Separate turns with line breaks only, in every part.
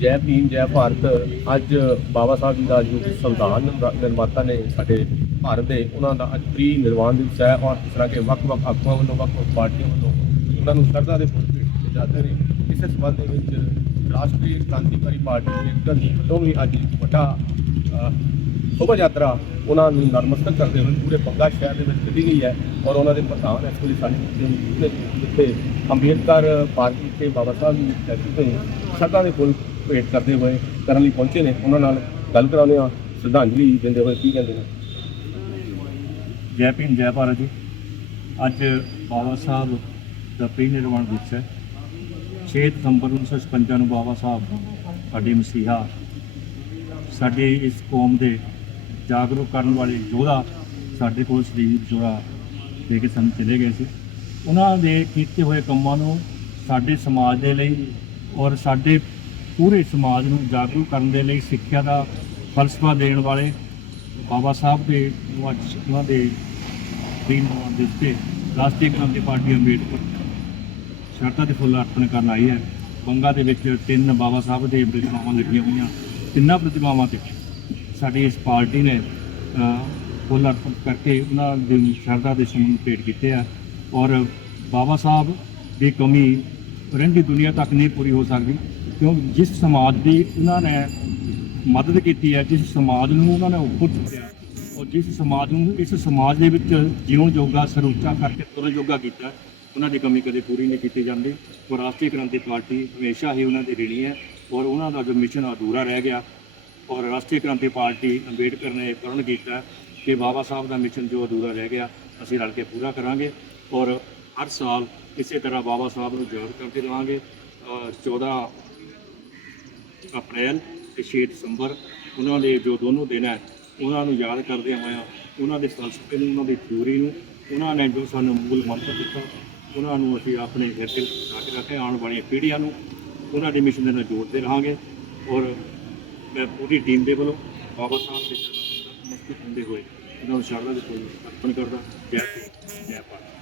ਜੈ ਭੀਮ, ਜੈ ਭਾਰਤ। ਅੱਜ ਬਾਬਾ ਸਾਹਿਬ ਜੀ ਦਾ ਜੋ ਸੰਵਿਧਾਨ ਨਿਰਮਾ- ਨਿਰਮਾਤਾ ਨੇ ਸਾਡੇ ਭਾਰਤ ਦੇ, ਉਹਨਾਂ ਦਾ ਅੱਜ ਪ੍ਰੀ ਨਿਰਵਾਣ ਦਿਵਸ ਹੈ ਔਰ ਇਸ ਤਰ੍ਹਾਂ ਕੇ ਵੱਖ-ਵੱਖ ਆਗੂਆਂ ਵੱਲੋਂ, ਵੱਖ-ਵੱਖ ਪਾਰਟੀਆਂ ਵੱਲੋਂ ਉਹਨਾਂ ਨੂੰ ਸ਼ਰਧਾ ਦੇ ਫੁੱਲ ਭੇਟ ਕੀਤੇ ਜਾਂਦੇ ਨੇ। ਇਸੇ ਸੰਬੰਧ ਦੇ ਵਿੱਚ ਰਾਸ਼ਟਰੀ ਕ੍ਰਾਂਤੀਕਾਰੀ ਪਾਰਟੀ ਦੇ ਢੰਡੀ ਵੱਲੋਂ ਵੀ ਅੱਜ ਇੱਕ ਵੱਡਾ ਸ਼ੋਭਾ ਯਾਤਰਾ ਉਹਨਾਂ ਨੂੰ ਨਤਮਸਤਕ ਕਰਦੇ ਹੋਏ ਪੂਰੇ ਬੰਗਾ ਸ਼ਹਿਰ ਦੇ ਵਿੱਚ ਕੱਢੀ ਗਈ ਹੈ ਔਰ ਉਹਨਾਂ ਦੇ ਪ੍ਰਧਾਨ ਇਸ ਵੇਲੇ ਸਾਡੇ ਜਿੱਥੇ ਅੰਬੇਦਕਰ ਪਾਰਕ 'ਤੇ ਬਾਬਾ ਸਾਹਿਬ ਦੀ ਸਟੈਚੂ ਤੇ ਸ਼ਰਧਾ ਦੇ ਫੁੱਲ ਭੇਟ ਕਰਦੇ ਹੋਏ, ਕਰਨ ਲਈ ਪਹੁੰਚੇ ਨੇ, ਉਹਨਾਂ ਨਾਲ ਗੱਲ ਕਰਾਉਂਦੇ ਆ ਸ਼ਰਧਾਂਜਲੀ ਦਿੰਦੇ ਹੋਏ ਕੀ ਕਹਿੰਦੇ ਨੇ?
ਜੈ ਭੀਮ, ਜੈ ਭਾਰਤ ਜੀ। ਅੱਜ ਬਾਬਾ ਸਾਹਿਬ ਦਾ ਪ੍ਰੀ ਨਿਰਵਾਣ ਦਿਵਸ ਹੈ। 6 ਦਸੰਬਰ 1956 ਨੂੰ ਬਾਬਾ ਸਾਹਿਬ ਸਾਡੇ ਮਸੀਹਾ, ਸਾਡੇ ਇਸ ਕੌਮ ਦੇ ਜਾਗਰੂਕ ਕਰਨ ਵਾਲੇ ਯੋਧਾ ਸਾਡੇ ਕੋਲ ਸ਼ਰੀਰ ਜੋੜਾ ਦੇ ਕੇ ਸਾਨੂੰ ਚਲੇ ਗਏ ਸੀ। ਉਹਨਾਂ ਦੇ ਕੀਤੇ ਹੋਏ ਕੰਮਾਂ ਨੂੰ ਸਾਡੇ ਸਮਾਜ ਦੇ ਲਈ ਔਰ ਸਾਡੇ ਪੂਰੇ ਸਮਾਜ ਨੂੰ ਜਾਗਰੂਕ ਕਰਨ ਦੇ ਲਈ ਸਿੱਖਿਆ ਦਾ ਫਲਸਫਾ ਦੇਣ ਵਾਲੇ ਬਾਬਾ ਸਾਹਿਬ ਦੇ ਉਹਨਾਂ ਦੇ ਦਿਨ ਦੇ ਉੱਤੇ ਰਾਸ਼ਟਰੀ ਕ੍ਰਾਂਤੀ ਪਾਰਟੀ ਅੰਬੇਡਕਰ ਸ਼ਰਧਾ ਦੇ ਫੁੱਲ ਅਰਪਣ ਕਰਨ ਆਈ ਹੈ। ਬੰਗਾ ਦੇ ਵਿੱਚ ਤਿੰਨ ਬਾਬਾ ਸਾਹਿਬ ਦੇ ਪ੍ਰਤਿਮਾਵਾਂ ਲੱਗੀਆਂ ਹੋਈਆਂ, ਤਿੰਨਾਂ ਪ੍ਰਤਿਮਾਵਾਂ ਤੇ ਸਾਡੀ ਇਸ ਪਾਰਟੀ ਨੇ ਫੁੱਲ ਅਰਪਣ ਕਰਕੇ ਉਹਨਾਂ ਦੀ ਸ਼ਰਧਾ ਦੇ ਸਮੂਹ ਭੇਟ ਕੀਤੇ ਆ ਔਰ ਬਾਬਾ ਸਾਹਿਬ ਦੀ ਕਮੀ ਰਹਿੰਦੀ ਦੁਨੀਆ ਤੱਕ ਨਹੀਂ ਪੂਰੀ ਹੋ ਸਕਦੀ, ਕਿਉਂ ਜਿਸ ਸਮਾਜ ਦੀ ਉਹਨਾਂ ਨੇ ਮਦਦ ਕੀਤੀ ਹੈ, ਜਿਸ ਸਮਾਜ ਨੂੰ ਉਹਨਾਂ ਨੇ ਉੱਪਰ ਚੁੱਕਿਆ ਔਰ ਜਿਸ ਸਮਾਜ ਨੂੰ, ਇਸ ਸਮਾਜ ਦੇ ਵਿੱਚ ਜਿਉਣ ਜੋਗਾ, ਸਰੂਚਾ ਕਰਕੇ ਤੁਰਨ ਜੋਗਾ ਕੀਤਾ ਉਹਨਾਂ ਦੀ ਕਮੀ ਕਦੇ ਪੂਰੀ ਨਹੀਂ ਕੀਤੀ ਜਾਂਦੀ, ਔਰ ਰਾਸ਼ਟਰੀ ਕ੍ਰਾਂਤੀ ਪਾਰਟੀ ਹਮੇਸ਼ਾ ਹੀ ਉਹਨਾਂ ਦੀ ਰਿਣੀ ਹੈ, ਔਰ ਉਹਨਾਂ ਦਾ ਜੋ ਮਿਸ਼ਨ ਅਧੂਰਾ ਰਹਿ ਗਿਆ, ਔਰ ਰਾਸ਼ਟਰੀ ਕ੍ਰਾਂਤੀ ਪਾਰਟੀ ਅੰਬੇਡਕਰ ਨੇ ਪ੍ਰਣ ਕੀਤਾ ਕਿ ਬਾਬਾ ਸਾਹਿਬ ਦਾ ਮਿਸ਼ਨ ਜੋ ਅਧੂਰਾ ਰਹਿ ਗਿਆ, ਅਸੀਂ ਰਲ ਕੇ ਪੂਰਾ ਕਰਾਂਗੇ, ਔਰ ਹਰ ਸਾਲ ਇਸੇ ਤਰ੍ਹਾਂ ਬਾਬਾ ਸਾਹਿਬ ਨੂੰ ਯਾਦ ਕਰਦੇ ਰਹਾਂਗੇ ਅ, 14 ਅਪ੍ਰੈਲ ਤੇ 6 ਦਸੰਬਰ ਉਹਨਾਂ ਦੇ ਜੋ ਦੋਨੋਂ ਦਿਨ ਹੈ ਉਹਨਾਂ ਨੂੰ ਯਾਦ ਕਰਦੇ ਹੋਇਆ ਉਹਨਾਂ ਦੇ ਫਲਸਫੇ ਨੂੰ ਉਹਨਾਂ ਦੀ ਥਿਊਰੀ ਨੂੰ ਉਹਨਾਂ ਨੇ ਜੋ ਸਾਨੂੰ ਮੂਲ ਮੰਤਰ ਦਿੱਤਾ ਉਹਨਾਂ ਨੂੰ ਅਸੀਂ ਆਪਣੇ ਸਿਰ ਤੇ ਰੱਖ ਕੇ ਰੱਖੇ ਆਉਣ ਵਾਲੀਆਂ ਪੀੜ੍ਹੀਆਂ ਨੂੰ ਉਹਨਾਂ ਦੇ ਮਿਸ਼ਨ ਦੇ ਨਾਲ ਜੋੜਦੇ ਰਹਾਂਗੇ ਔਰ ਮੈਂ ਪੂਰੀ ਟੀਮ ਦੇ ਵੱਲੋਂ ਬਾਬਾ ਸਾਹਿਬ ਦੇ ਚਰਨਾਂ ਵਿੱਚ ਨਮਸਤੇ ਹੁੰਦੇ ਹੋਏ ਉਹਨਾਂ ਨੂੰ ਸ਼ਰਧਾ ਦੇ ਫੁੱਲ ਅਰਪਣ ਕਰਦਾ ਜੈ ਜੈ ਭਾਰਤ।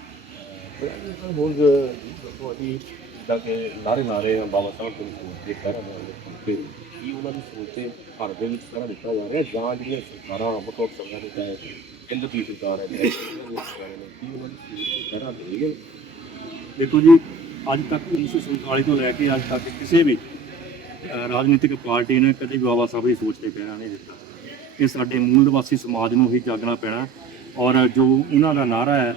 ਹੁਣ ਤੁਹਾਡੀ ਜਿੱਦਾਂ ਕਿ ਨਾਰੇ ਨਾਰੇ ਬਾਬਾ ਸਾਹਿਬ ਦੇ ਦੇ ਕਹਿ ਰਹੇ ਕੀ ਉਹਨਾਂ ਦੀ ਸੋਚ ਤੇ ਦੇ ਵਿੱਚ ਸਾਰਾ ਦਿੱਤਾ ਜਾ ਰਿਹਾ, ਜਾਂ ਜਿਹੜੀਆਂ ਸਰਕਾਰਾਂ ਮੁਤਕ ਸਰਕਾਰ ਦੇ ਚਾਹੇ ਕੇਂਦਰ ਦੀ ਸਰਕਾਰ ਹੈ ਕੀ ਉਹਨਾਂ ਦੀ ਸੋਚ ਦੇਗੇ
ਦੇਖੋ ਜੀ, ਅੱਜ ਤੱਕ 1947 ਤੋਂ ਲੈ ਕੇ ਅੱਜ ਤੱਕ ਕਿਸੇ ਵੀ ਰਾਜਨੀਤਿਕ ਪਾਰਟੀ ਨੇ ਕਦੇ ਵੀ ਬਾਬਾ ਸਾਹਿਬ ਦੀ ਸੋਚ ਤੇ ਪੈਣਾ ਨਹੀਂ ਦਿੱਤਾ। ਇਹ ਸਾਡੇ ਮੂਲ ਨਿਵਾਸੀ ਸਮਾਜ ਨੂੰ ਹੀ ਜਾਗਣਾ ਪੈਣਾ ਔਰ ਜੋ ਉਹਨਾਂ ਦਾ ਨਾਰਾ ਹੈ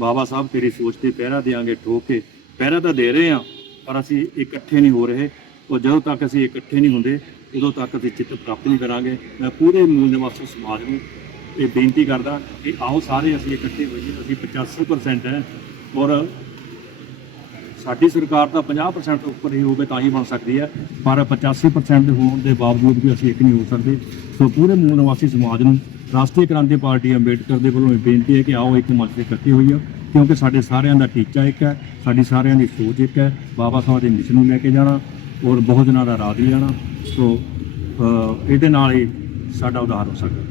ਬਾਬਾ ਸਾਹਿਬ ਤੇਰੀ ਸੋਚ ਤੇ ਪਹਿਰਾ ਦੇਾਂਗੇ ਠੋਕ ਕੇ। ਪਹਿਰਾ ਤਾਂ ਦੇ ਰਹੇ ਆ ਪਰ ਅਸੀਂ ਇਕੱਠੇ ਨਹੀਂ ਹੋ ਰਹੇ। ਔਰ ਜਦੋਂ ਤੱਕ ਅਸੀਂ ਇਕੱਠੇ ਨਹੀਂ ਹੁੰਦੇ, ਉਦੋਂ ਤੱਕ ਅਸੀਂ ਚਿੱਤ ਪ੍ਰਾਪਤ ਨਹੀਂ ਕਰਾਂਗੇ। ਮੈਂ ਪੂਰੇ ਮੂਲ ਨਿਵਾਸੀ ਸਮਾਜ ਨੂੰ ਇਹ ਬੇਨਤੀ ਕਰਦਾ ਕਿ ਆਓ ਸਾਰੇ ਅਸੀਂ ਇਕੱਠੇ ਹੋਈਏ। ਅਸੀਂ 85% ਹੈ ਔਰ ਸਾਡੀ ਸਰਕਾਰ ਤਾਂ 50% ਤੋਂ ਉੱਪਰ ਹੀ ਹੋਵੇ ਤਾਂ ਹੀ ਬਣ ਸਕਦੀ ਹੈ। ਪਰ 85% ਹੋਣ ਦੇ ਬਾਵਜੂਦ ਵੀ ਅਸੀਂ ਇੱਕ ਨਹੀਂ ਹੋ ਸਕਦੇ। ਸੋ ਪੂਰੇ ਮੂਲ ਨਿਵਾਸੀ ਸਮਾਜ ਨੂੰ ਰਾਸ਼ਟਰੀ ਕ੍ਰਾਂਤੀ ਪਾਰਟੀ ਅੰਬੇਡਕਰ ਦੇ ਵੱਲੋਂ ਇਹ ਬੇਨਤੀ ਹੈ ਕਿ ਆਓ ਇੱਕ ਮੰਚ ਤੇ ਇਕੱਠੇ ਹੋਈਏ ਕਿਉਂਕਿ ਸਾਡੇ ਸਾਰਿਆਂ ਦਾ ਟੀਚਾ ਇੱਕ ਹੈ, ਸਾਡੀ ਸਾਰਿਆਂ ਦੀ ਸੋਚ ਇੱਕ ਹੈ। ਬਾਬਾ ਸਾਹਿਬ ਦੇ ਮਿਸ਼ਨ ਨੂੰ ਲੈ ਕੇ ਜਾਣਾ ਔਰ ਬਹੁਤ ਜਨਾਂ ਦਾ ਰਾਜ ਜਾਣਾ ਸੋ ਇਹਦੇ ਨਾਲ ਹੀ ਸਾਡਾ ਉਦਾਹਰ ਹੋ ਸਕਦਾ।